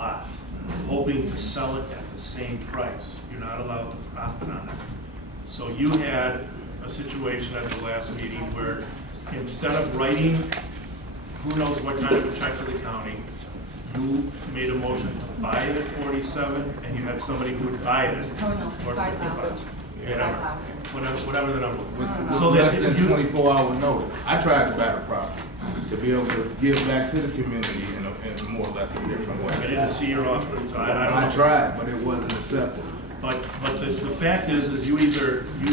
lot, hoping to sell it at the same price. You're not allowed to profit on it. So you had a situation at the last meeting where instead of writing who knows what kind of a check to the county, you made a motion to buy it at 47, and you had somebody who would buy it at 55. Whatever the number was. So Less that than you, 24-hour notice. I tried to buy the property to be able to give back to the community in more or less a different way. I didn't see your offer, so I don't I know. tried, but it wasn't accepted. But the fact is you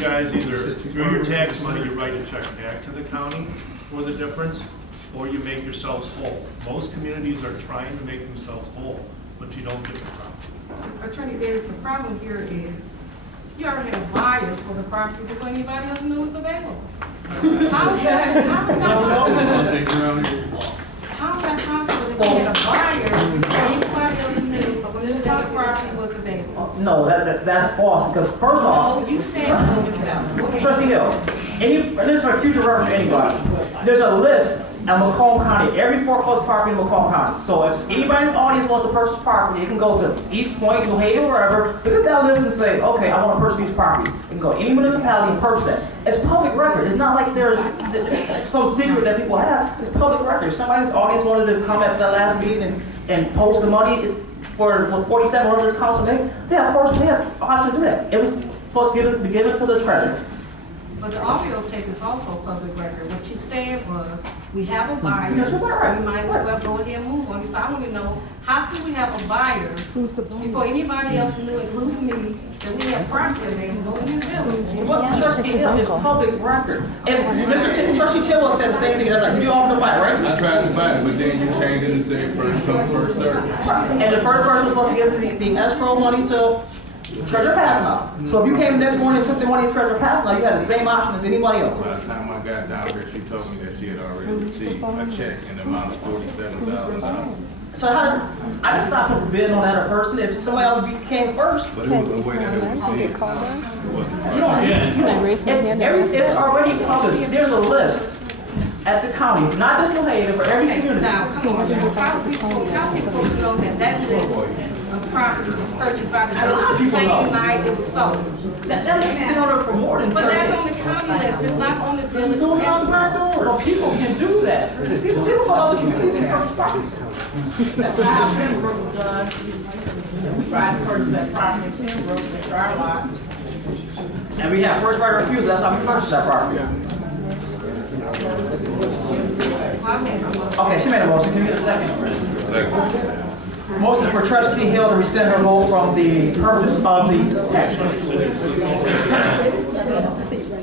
guys either through your tax money, you write a check back to the county for the difference, or you make yourselves whole. Most communities are trying to make themselves whole, but you don't get the profit. Attorney Davis, the problem here is you already had a buyer for the property before anybody else knew it was available. How is that possible that you had a buyer before anybody else knew that the property was available? No, that's false, because first off, No, you said so yourself. Go ahead. Trustee Hill, and this is for future reference to anybody, there's a list in Macomb County, every foreclosed property in Macomb County. So if anybody's audience wants to purchase property, you can go to East Point, New Haven, wherever, look at that list and say, okay, I want to purchase these property. You can go to any municipality and purchase that. It's public record. It's not like there's some secret that people have. It's public record. If somebody's audience wanted to come at the last meeting and post the money for 47 or this council meeting, they have option to do that. It was supposed to be given to the treasurer. But the audio tape is also public record. What you said was, we have a buyer, Yes, you're right. we might as well go ahead and move on it. So I want to know, how can we have a buyer before anybody else knew, including me, that we had property available in this village? What Trustee Hill is public record. And Trustee Tillwell said the same thing. Like, you offer to buy, right? I tried to buy it, but then you changed it and said first come, first served. And the first person was supposed to give the escrow money to Treasurer Passnow. So if you came the next morning and took the money to Treasurer Passnow, you had the same option as anybody else. By the time I got down here, she told me that she had already received a check in the amount of $47,000. So I just stopped from bidding on that person. If somebody else came first, But it was a way that it was paid. It wasn't. it's already published. There's a list at the county, not just New Haven, for every Okay, community. now, come on, now. How are we supposed to know that that list of property was purchased by the A lot of village the people know. same night it was sold? That list has been on there for more than 30 But years. that's on the county list, it's not on the village No, list. well, people can do that. People go to other communities and purchase property. That five Pembroke was done. We tried to purchase that property in Pembroke, that's our lot. And we have first right of refusal, that's how we purchase that property. Okay, she made a motion, can we get a second? Second. Motion for trustee Hill to rescind her vote from the purchase of the tax.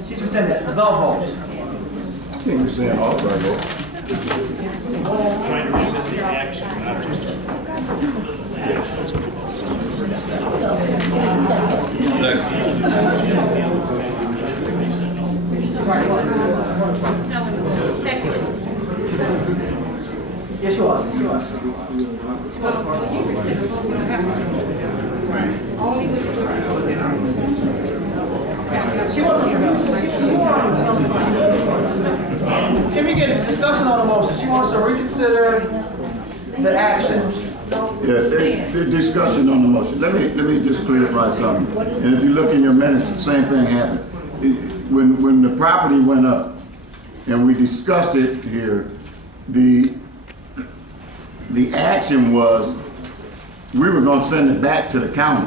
She's rescinded, the vote. Trying to rescind the action, not just. Yes, you are, you are. Well, when you rescind the vote, you don't have to. Only with the She wasn't Can we get a discussion on the motion? She wants to reconsider the action. Yes, the discussion on the motion. Let me just clarify something. And if you look in your minutes, the same thing happened. When the property went up and we discussed it here, the action was we were going to send it back to the county.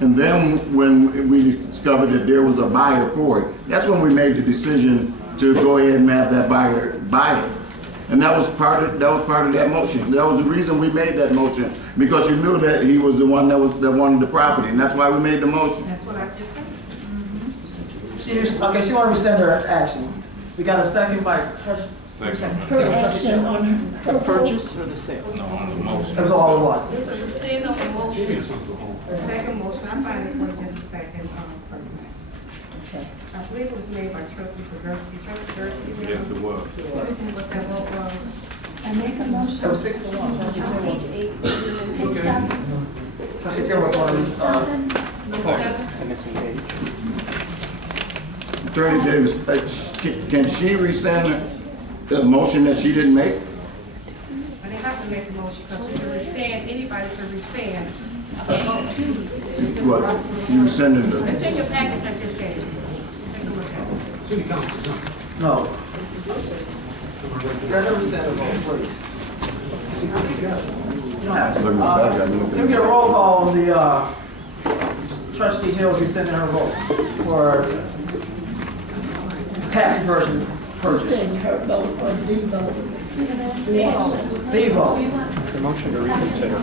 And then when we discovered that there was a buyer for it, that's when we made the decision to go ahead and have that buyer buy it. And that was part of that motion. That was the reason we made that motion, because you knew that he was the one that wanted the property, and that's why we made the motion. That's what I just said. Okay, she want to rescind her action. We got a second by trustee. Second. Her action on The purchase or the sale? No, on the motion. It was all in one. This is rescind on the motion. The second motion, I find it for just a second, President. I believe it was made by trustee Poderski. Trustee Poderski? Yes, it was. What that vote was? I make a It motion. was 6 to 1. Page 7. Trustee Taylor was one of these. Number 7? Attorney Davis, can she rescind the motion that she didn't make? But they have to make the motion motion, because we can rescind, anybody can rescind. What, you rescinding the, It's in your package I just gave you. Take a look at it. No. You don't have to. Look back, I didn't Can we get a roll call on the, trustee Hill rescinding her vote for tax version purchase? Saying her vote or the vote. The vote. It's a motion to reconsider.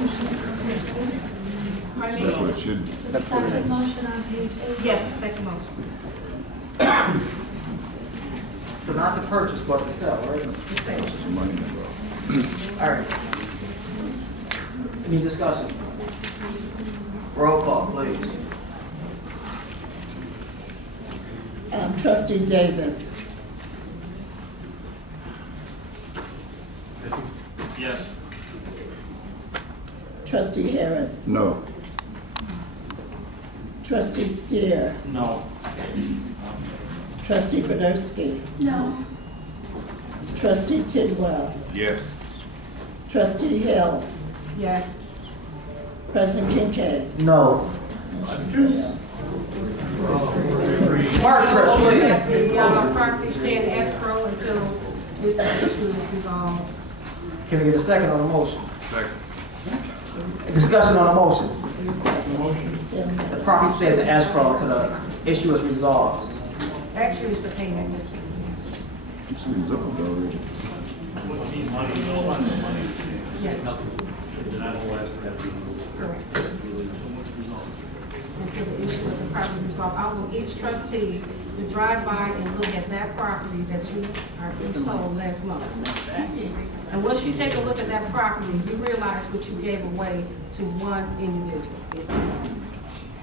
That's what it should be. Second motion on page 8. Yes, the second motion. So not the purchase, but the sell, right? The second. Money involved. All right. Any discussion? Roll call, please. Trustee Davis, Yes. trustee Harris, No. trustee Steer, No. trustee Podolsky, No. trustee Tidwell, Yes. trustee Hill, Yes. President Kincaid. No. Mark, please. Let the property stay in escrow until this issue is resolved. Can we get a second on the motion? Second. Discussion on the motion. Yeah. The property stays in escrow until the issue is resolved. Actually, it's the payment this is. It's resolved already. These money, you don't want the money. Yes, They're not gonna last forever. correct. What's the result? Until the issue of the property is resolved. I want each trustee to drive by and look at that property that you sold last month. And once you take a look at that property, you realize what you gave away to one individual.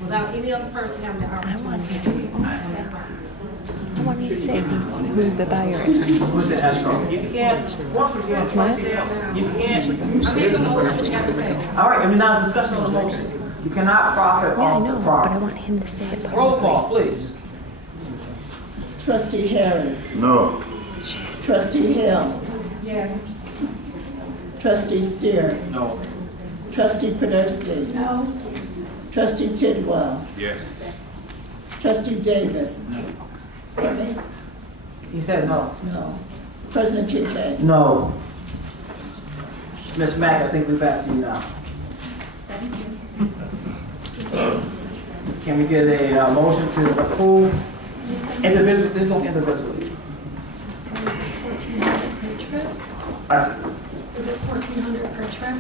Without any other person having the opportunity to see on that property. I want you to say who the buyer is. Who's the escrow? You can't, once again, trustee, you can't, I made a motion, you gotta say. all right, I mean, now it's discussion on the motion. You cannot profit Yeah, I off know, the but I property. want him to say it. Roll call, please. Trustee Harris, No. trustee Hill, Yes. trustee Steer, No. trustee Podolsky, No. trustee Tidwell, Yes. trustee Davis. Pardon me? He said no. No. President Kincaid. No. Ms. Mack, I think we're back to you now. Can we get a motion to approve individual, this don't individually. So is it 1,400 per trip? Is it 1,400 per trip?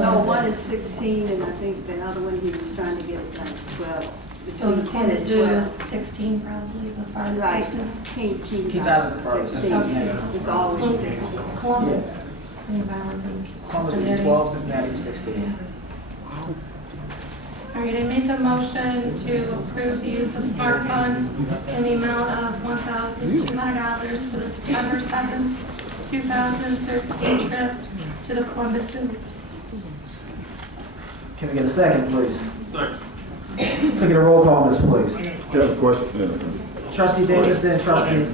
No, one is 16, and I think the other one, he was trying to get it down to 12. So the Between 10 and Columbus Zoo 12. is 16 probably, the farthest Right. distance. Kings Island is the farthest. 16. It's always 16. Columbus, Kings Island, and Columbus would be Cincinnati. 12, Cincinnati be 16. All right, I make a motion to approve the use of smart funds in the amount of $1,200 for the September 7th, 2013 trip to the Columbus Zoo. Can we get a second, please? Second. Can we get a roll call on this, please? You have a question? Trustee Davis, then trustee.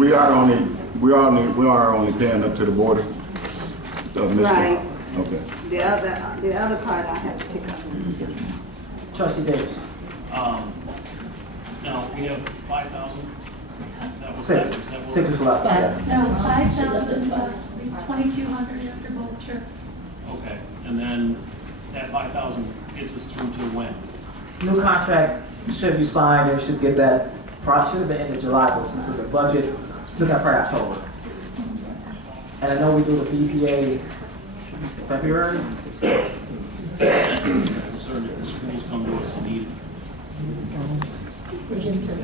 We are only paying up to the border of Michigan. Right. Okay. The other part I have to pick up. Trustee Davis. Now, we have 5,000? Six. Six is left. Yeah. No, 5,000, 2,200 after both trips. Okay, and then that 5,000 gets us through to when? New contract should be signed, and we should get that, probably should have been end of July, but since it's a budget, look at probably October. And I know we do the BPA February. Concerned if the schools come to us and need it. We're getting $10,000.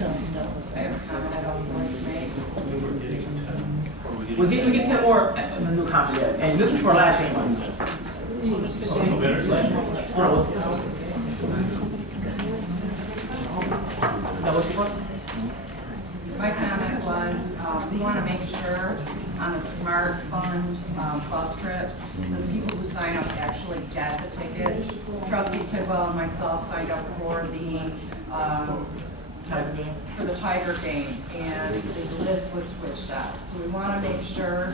We get 10 more in the new contract, and this is for last year money. That was your question? My comment was, we want to make sure on the Smart Fund bus trips, the people who sign up actually get the tickets. Trustee Tidwell and myself signed up for the Tiger game, and the list was switched out. So we want to make sure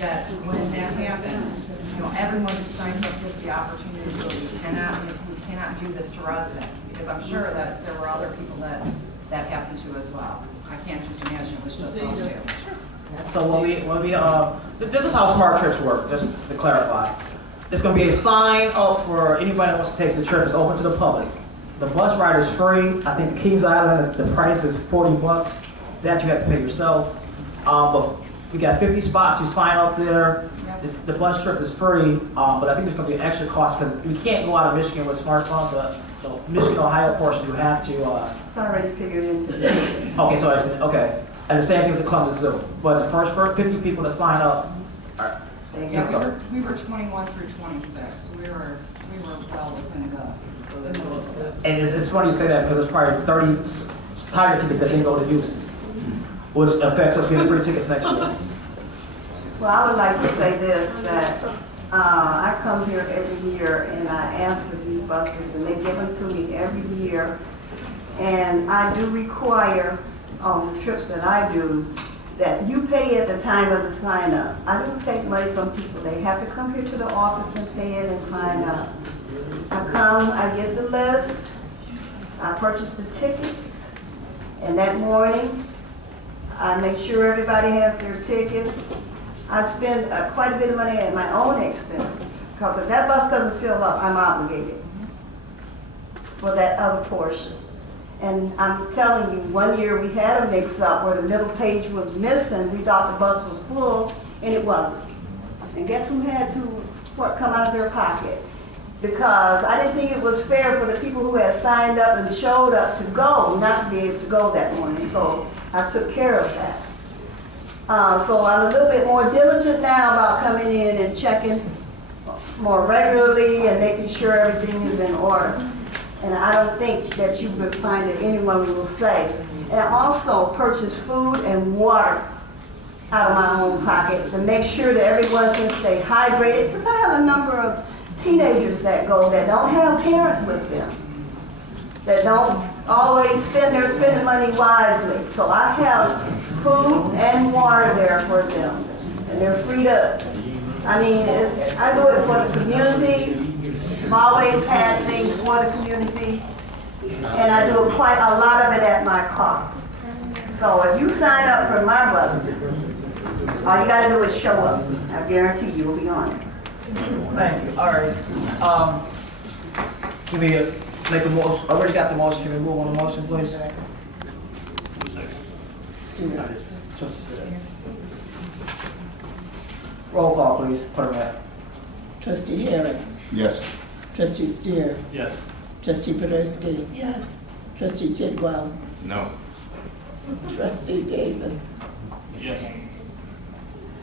that when that happens, you know, everyone who signs up gets the opportunity to, we cannot do this to residents, because I'm sure that there were other people that happened to as well. I can't just imagine it was just those two. So this is how smart trips work, just to clarify. There's gonna be a sign up for anybody that wants to take the trip. It's open to the public. The bus ride is free. I think the Kings Island, the price is $40. That you have to pay yourself. But we got 50 spots. You sign up there. The bus trip is free, but I think there's gonna be an extra cost because we can't go out of Michigan with smart phones. The Michigan, Ohio portion, you have to, It's already figured into the budget. okay, so okay. And the same thing with the Columbus Zoo. But the first 50 people to sign up, Yeah, we were 21 through 26. We were well within the middle of this. and it's funny you say that because there's probably 30 Tiger tickets that didn't go to use, which affects us getting free tickets next year. Well, I would like to say this, that I come here every year and I ask for these buses and they give them to me every year. And I do require on the trips that I do that you pay at the time of the sign up. I don't take money from people. They have to come here to the office and pay it and sign up. I come, I get the list, I purchase the tickets, and that morning I make sure everybody has their tickets. I spend quite a bit of money at my own expense, because if that bus doesn't fill up, I'm obligated for that other portion. And I'm telling you, one year we had a mix-up where the middle page was missing. We thought the bus was full, and it wasn't. And guess who had to come out of their pocket? Because I didn't think it was fair for the people who had signed up and showed up to go, not to be able to go that morning. So I took care of that. So I'm a little bit more diligent now about coming in and checking more regularly and making sure everything is in order. And I don't think that you would find that anyone will say. And I also purchase food and water out of my own pocket to make sure that everyone can stay hydrated. Because I have a number of teenagers that go that don't have parents with them, that don't always spend money wisely. So I have food and water there for them, and they're free to, I mean, I do it for the community. I've always had things for the community, and I do quite a lot of it at my cost. So if you sign up for my bus, all you gotta do is show up. I guarantee you'll be on it. Thank you. All right. Can we make a motion? I already got the motion. Can we move on the motion, please? Roll call, please. Put them at. Trustee Harris. Yes. Trustee Steer. Yes. Trustee Podolsky. Yes. Trustee Tidwell. No. Trustee Davis. Yes.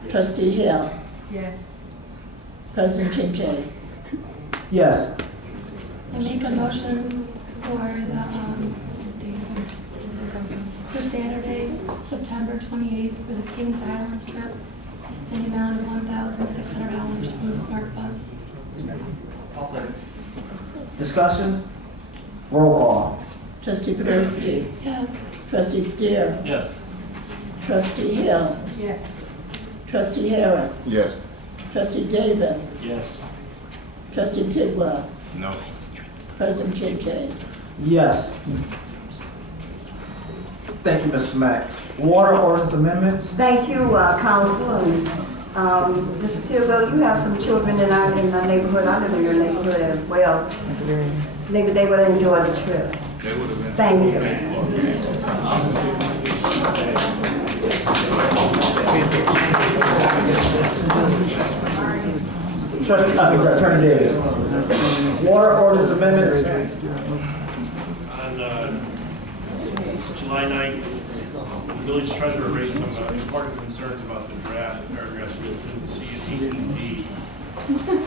Trustee Hill. Yes. President Kincaid. Yes. I make a motion for Saturday, September 28th for the Kings Island trip in the amount of $1,600 from the smart funds. Discussion? Roll call. Trustee Podolsky. Yes. Trustee Steer. Yes. Trustee Hill. Yes. Trustee Harris. Yes. Trustee Davis. Yes. Trustee Tidwell. No. President Kincaid. Yes. Thank you, Mr. Max. Water ordinance amendments? Thank you, Council. And, Mr. Tidwell, you have some children in our neighborhood. I live in your neighborhood as well. Maybe they would enjoy the trip. They would have been. Thank you. Attorney Davis. Water ordinance amendments? On July 9th, the village treasurer raised some important concerns about the draft paragraphs 18C and 18D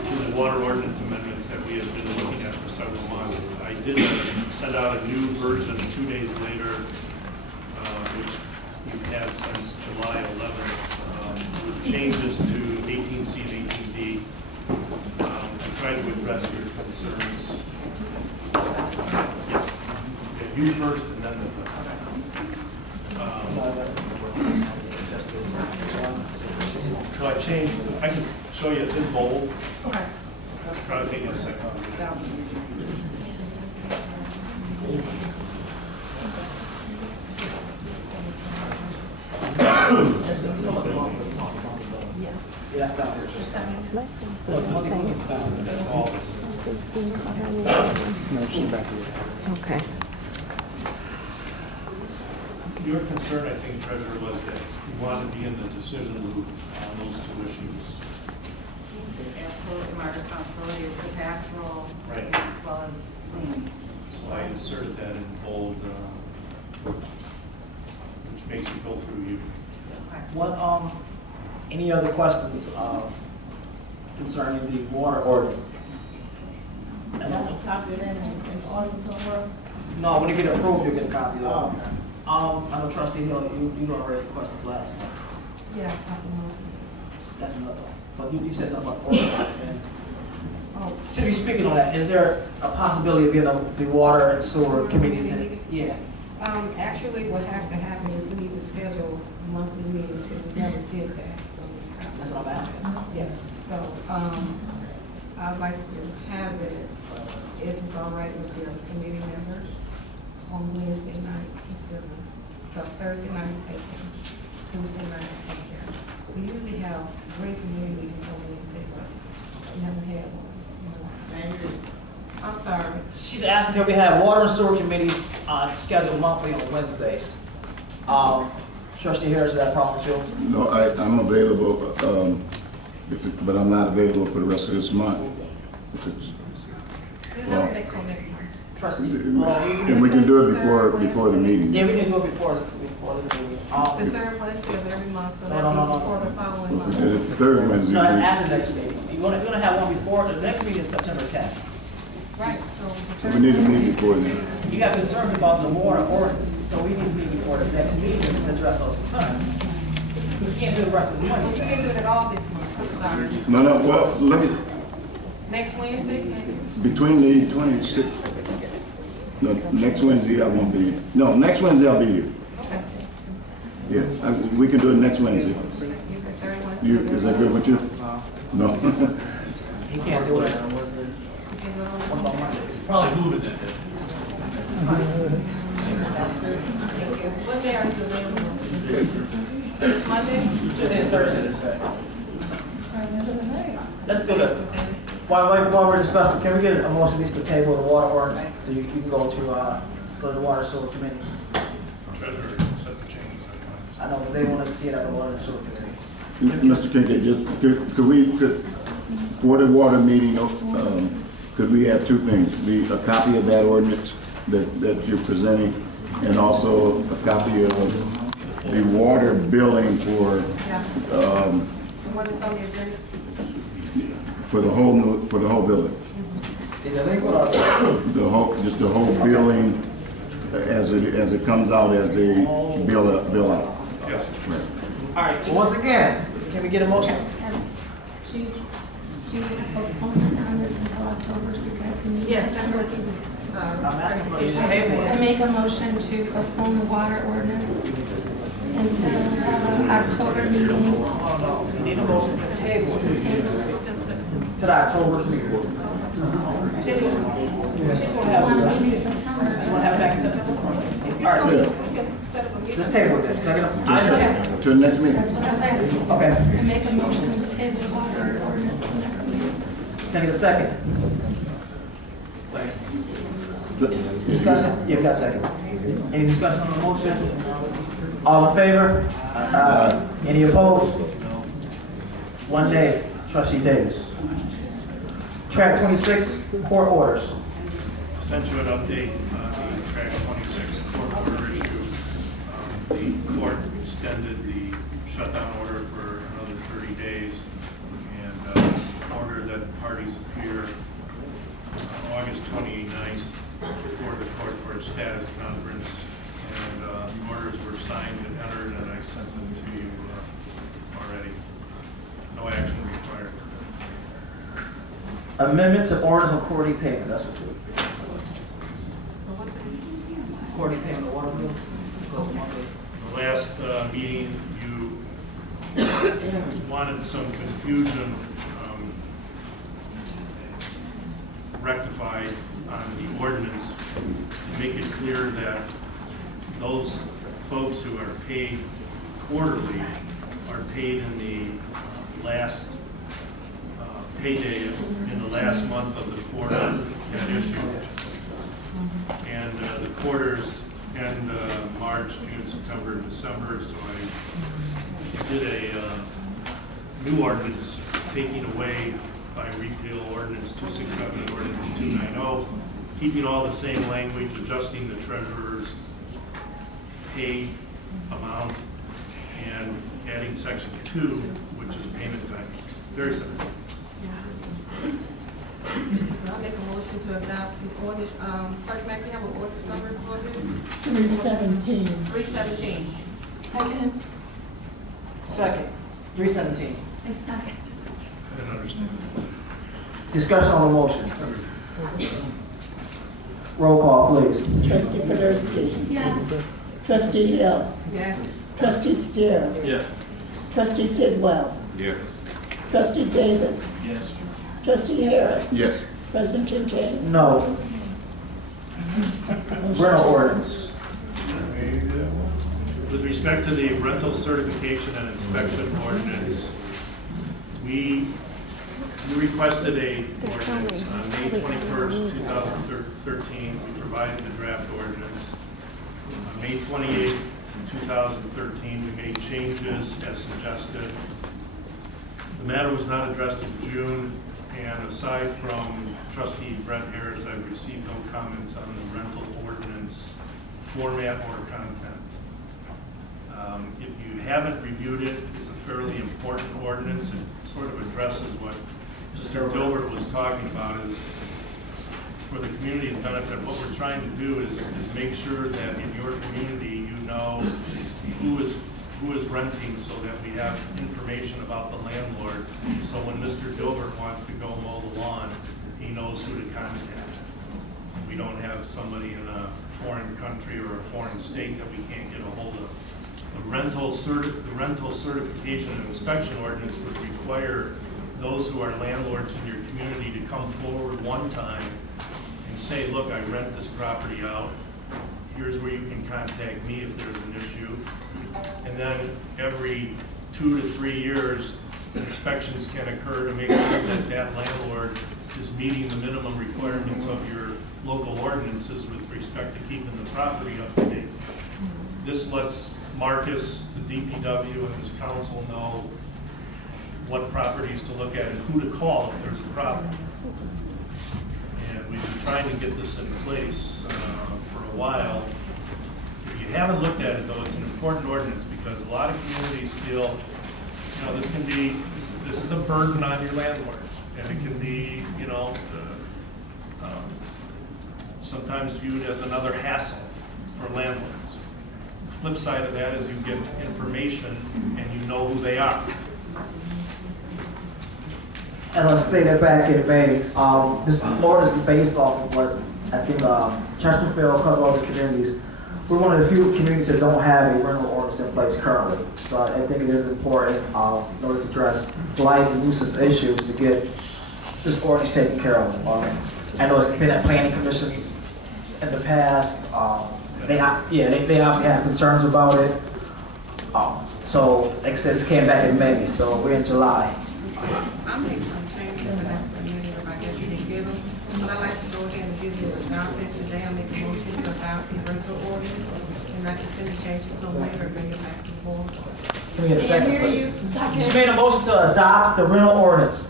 to the water ordinance amendments that we have been looking at for several months. I did send out a new version 2 days later, which we've had since July 11th, with changes to 18C and 18D. To try to address your concerns. Yes. Yeah, you first and then the. So I changed, I can show you, it's in bold. Okay. Probably take a second. Yeah, that's down here. That's all this. No, she's back here. Okay. Your concern, I think, Treasurer, was that you wanted to be in the decision loop on those two issues. Absolutely, my responsibility is the tax roll, Right. as well as liens. So I inserted that in bold, which makes it go through you. What, any other questions, concerning the water ordinance? Copy of that in order somewhere. No, when you get approved, you get a copy of it. I know trustee Hill, you don't raise the questions last month. Yeah, Dr. That's another one. But you said something about ordinance. And Oh, Cindy, speaking on that, is there a possibility of being the water and sewer committee? Yeah. Actually, what has to happen is we need to schedule monthly meetings, and we never did that from this time. That's what I'm asking. Yes, so, I'd like to have it, if it's all right with the committee members, on Wednesday nights instead of, because Thursday night is taken, Tuesday night is taken. We usually have great committee meetings on Wednesday, but we haven't had one. I'm sorry. She's asking if we have water and sewer committees scheduled monthly on Wednesdays. Trustee Harris, is that a problem with you? No, I'm available, but I'm not available for the rest of this month. If it's- We'll have it next month. Trustee? And we can do it before the meeting. Yeah, we can do it before the meeting. The third Wednesday of every month, so that'll No. be before the following month. The third Wednesday. No, that's after the next meeting. You're gonna have one before, the next meeting is September 10th. Right, so. the So third we need to meet Wednesday- before then. You got concerned about the water ordinance, so we need to meet before the next meeting to address those concerns. We can't do the rest of this month. Well, you can't do it at all this month, I'm sorry. No, well, let me, Next Wednesday, between the 26th, no, next Wednesday I won't be, no, next Wednesday I'll be here. okay. Yeah, we can do it next Wednesday. The third Wednesday. You, of every is that month. good with you? No. He can't do it. You can do it on What about Monday? Probably moving it. This is fine. What day are you available? It's Monday? Just in Thursday, this way. Let's do this. While we're discussing, can we get a motion at least to table the water ordinance so you can go to the water sewer committee? Treasurer set the changes, that's fine. I know, but they wanted to see it at the water and sewer committee. Mr. Kincaid, could for the water meeting, could we have two things? A copy of that ordinance that you're presenting, and also a copy of the water billing for, So what is on the agenda? for the whole village? The whole billing as it comes out as they bill out. Yes. All right, well, once again, can we get a motion? She would postpone on this until October, so you guys can meet. Yes, that's what he was, I'm asking for you to table I it. make a motion to postpone the water ordinance until October meeting. Oh, no, we need a motion to table it to the October meeting. You said you want to have Want to it, meet in you September. want to have it back in September? if he's All right, going, good. we can set up a meeting. Let's table it then. Can I get a- To the next meeting? That's what I was asking. Okay, I make a motion to table the water ordinance to the next meeting. can I get a second? Discussion? Yeah, we got a second. Any discussion on the motion? All in favor? Any opposed? One day, trustee Davis. Track 26, court orders. Sent you an update on the track 26 court order issue. The court extended the shutdown order for another 30 days and ordered that the parties appear August 29th before the court for a status conference. And the orders were signed and entered, and I sent them to you already. No action required. Amendment to orders on quarterly payment, that's what we're What's quarterly payment of water bill. The last meeting, you wanted some confusion rectified on the ordinance to make it clear that those folks who are paid quarterly are paid in the last payday in the last month of the quarter at issue. And the quarters end March, June, September, and December, so I did a new ordinance taking away by repeal ordinance 267 and ordinance 290, keeping all the same language, adjusting the treasurer's pay amount, and adding section 2, which is payment time. Very simple. I'll make a motion to adopt the ordinance, Clerk Mack, you have an ordinance number for this? 317. 317. Second. Second. 317. I second. I didn't understand. Discussion on the motion. Roll call, please. Trustee Poderski. Yes. Trustee Hill. Yes. Trustee Steer. Yeah. Trustee Tidwell. Yeah. Trustee Davis. Yes. Trustee Harris. Yes. President Kincaid. No. Rental ordinance. With respect to the rental certification and inspection ordinance, we requested a ordinance on May 21st, 2013. We provided the draft ordinance. On May 28th, 2013, we made changes as suggested. The matter was not addressed in June, and aside from Trustee Brett Harris, I've received no comments on the rental ordinance format or content. If you haven't reviewed it, it's a fairly important ordinance. It sort of addresses what Mr. Dilbert was talking about, is for the community's benefit, what we're trying to do is make sure that in your community you know who is renting, so that we have information about the landlord. So when Mr. Dilbert wants to go mow the lawn, he knows who to contact. We don't have somebody in a foreign country or a foreign state that we can't get a hold of. The rental certification and inspection ordinance would require those who are landlords in your community to come forward one time and say, look, I rent this property out. Here's where you can contact me if there's an issue. And then every 2 to 3 years, inspections can occur to make sure that that landlord is meeting the minimum requirements of your local ordinances with respect to keeping the property up to date. This lets Marcus, the DPW, and this council know what properties to look at and who to call if there's a problem. And we've been trying to get this in place for a while. If you haven't looked at it, though, it's an important ordinance because a lot of communities feel, you know, this is a burden on your landlords, and it can be, you know, sometimes viewed as another hassle for landlords. The flip side of that is you get information and you know who they are. And let's say that back in May, this ordinance is based off of what I think Chesterfield, a couple other communities. We're one of the few communities that don't have a rental ordinance in place currently. So I think it is important in order to address blight and nuisance issues to get this ordinance taken care of. I know it's been at Planning Commission in the past. They obviously have concerns about it. So, like I said, this came back in May, so we're in July. I'll make some changes to that, so I guess you didn't give them. But I'd like to go ahead and give you an adoption today. I'll make a motion to adopt the rental ordinance, and I can send the changes to them later, bring it back to the board. Can we get a second, please? Second. She made a motion to adopt the rental ordinance.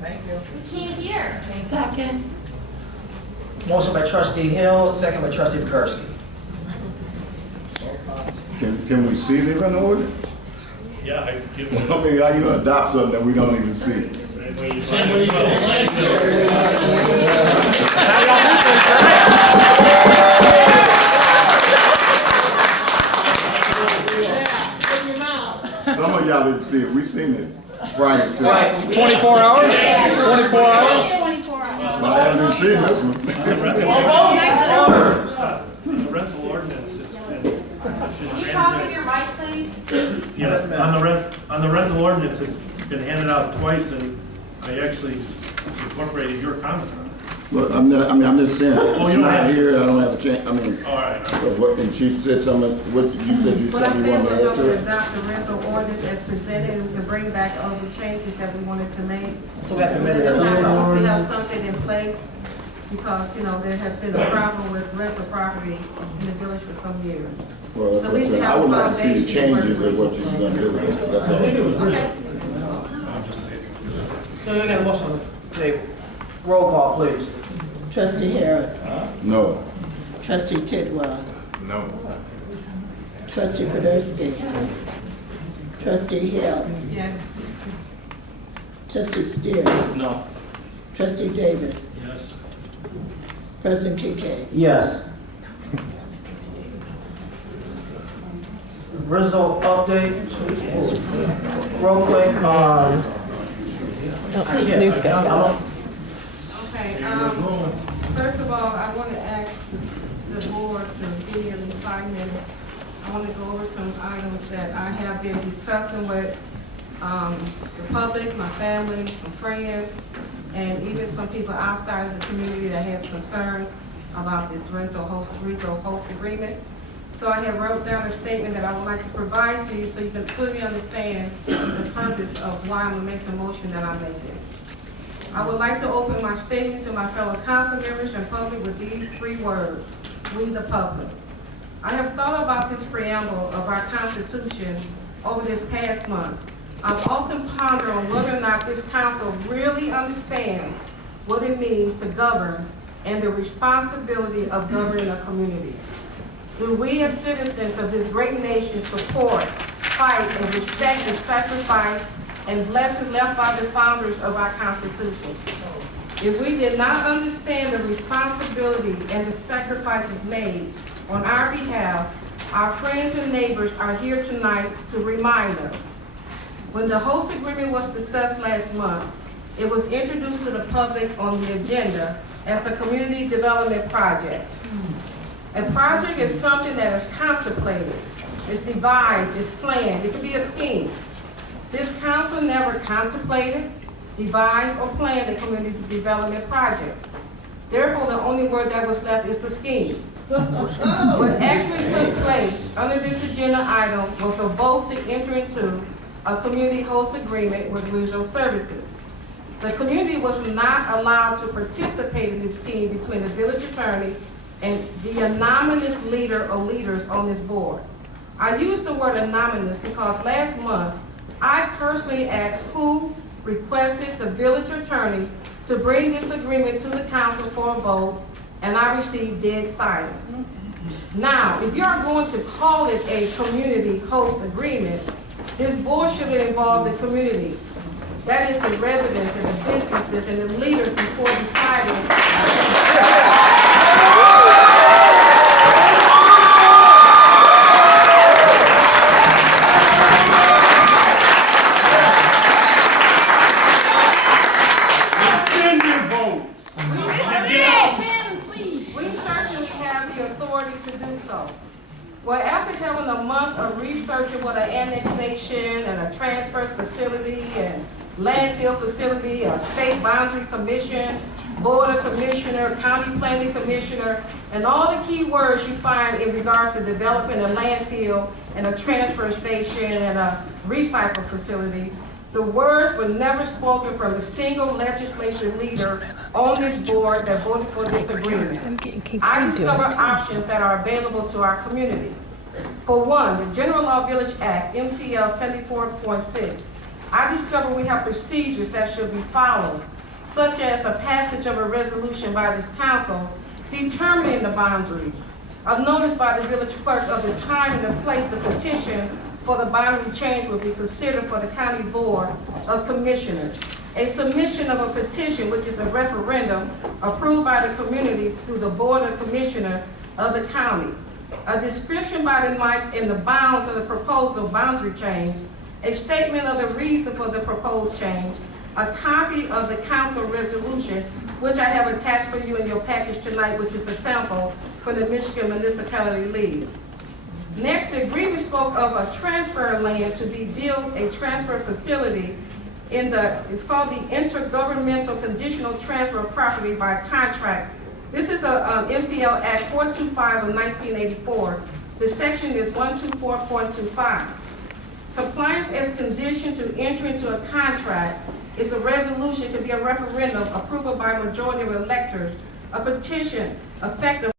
Thank you. We can't hear. Second. Motion by Trustee Hill, second by Trustee Kursky. Can we see the rental ordinance? Yeah, I've given I mean, how you adopt something that we don't even see? Some of y'all didn't see it. We seen it prior to. Right. 24 hours? 24 hours? 24 hours. But I haven't even seen this one. The rental ordinance, it's been Can you talk in your mic, please? Yes, On the rental ordinance, it's been handed out twice, and I actually incorporated your comments on it. Well, I'm just saying, Oh, it's you don't not have- here, I don't have a chance, All right. and she said something, what, you said you What I something you said wanted was to I'm add gonna to it? adopt the rental ordinance as presented, and we can bring back all the changes that we wanted to make. So we have to This amend is that. not once we have something in place, because, you know, there has been a problem with rental property in the village for some years. Well, So we should I have would a like to see the foundation to work changes with. of what you're gonna do, that's all. Okay. So we got a motion on the table. Roll call, please. Trustee Harris. No. Trustee Tidwell. No. Trustee Poderski. Trustee Hill. Yes. Trustee Steer. No. Trustee Davis. Yes. President Kincaid. Yes. Result update. Real quick. Okay, first of all, I want to ask the board to give me at least 5 minutes. I want to go over some items that I have been discussing with the public, my family, some friends, and even some people outside of the community that has concerns about this rental host agreement. So I have wrote down a statement that I would like to provide to you so you can fully understand the purpose of why I'm going to make the motion that I'm making. I would like to open my statement to my fellow council members and public with these 3 words: we the public. I have thought about this preamble of our Constitution over this past month. I've often pondered on whether or not this council really understands what it means to govern and the responsibility of governing a community. Do we as citizens of this great nation support, fight, and respect the sacrifice and blessings left by the founders of our Constitution? If we did not understand the responsibility and the sacrifices made on our behalf, our friends and neighbors are here tonight to remind us. When the host agreement was discussed last month, it was introduced to the public on the agenda as a community development project. A project is something that is contemplated, it's devised, it's planned, it could be a scheme. This council never contemplated, devised, or planned a community development project. Therefore, the only word that was left is the scheme. What actually took place under this agenda item was a vote to enter into a community host agreement with Regional Services. The community was not allowed to participate in this scheme between the village attorney and the anonymous leader or leaders on this board. I use the word anonymous because last month, I personally asked who requested the village attorney to bring this agreement to the council for a vote, and I received dead silence. Now, if you are going to call it a community host agreement, this board should involve the community. That is the residents and the businesses and the leaders before deciding. We certainly have the authority to do so. Well, after having a month of researching what an annexation and a transfer facility and landfill facility, a state boundary commission, border commissioner, county planning commissioner, and all the key words you find in regards to developing a landfill and a transfer station and a recycle facility, the words were never spoken from a single legislative leader on this board that voted for this agreement. I discovered options that are available to our community. For one, the General Law Village Act, MCL 74.6, I discovered we have procedures that should be followed, such as a passage of a resolution by this council determining the boundaries, a notice by the village clerk of the time and the place the petition for the boundary change will be considered for the county board of commissioners, a submission of a petition, which is a referendum approved by the community to the board of commissioners of the county, a description by the mics in the bounds of the proposal boundary change, a statement of the reason for the proposed change, a copy of the council resolution, which I have attached for you in your package tonight, which is a sample for the Michigan Municipality League. Next, the agreement spoke of a transfer land to be built, a transfer facility it's called the Intergovernmental Conditional Transfer of Property by Contract. This is a MCL Act 425 of 1984. The section is 124.25. Compliance as condition to enter into a contract is a resolution, it could be a referendum, approval by majority of electors, a petition effective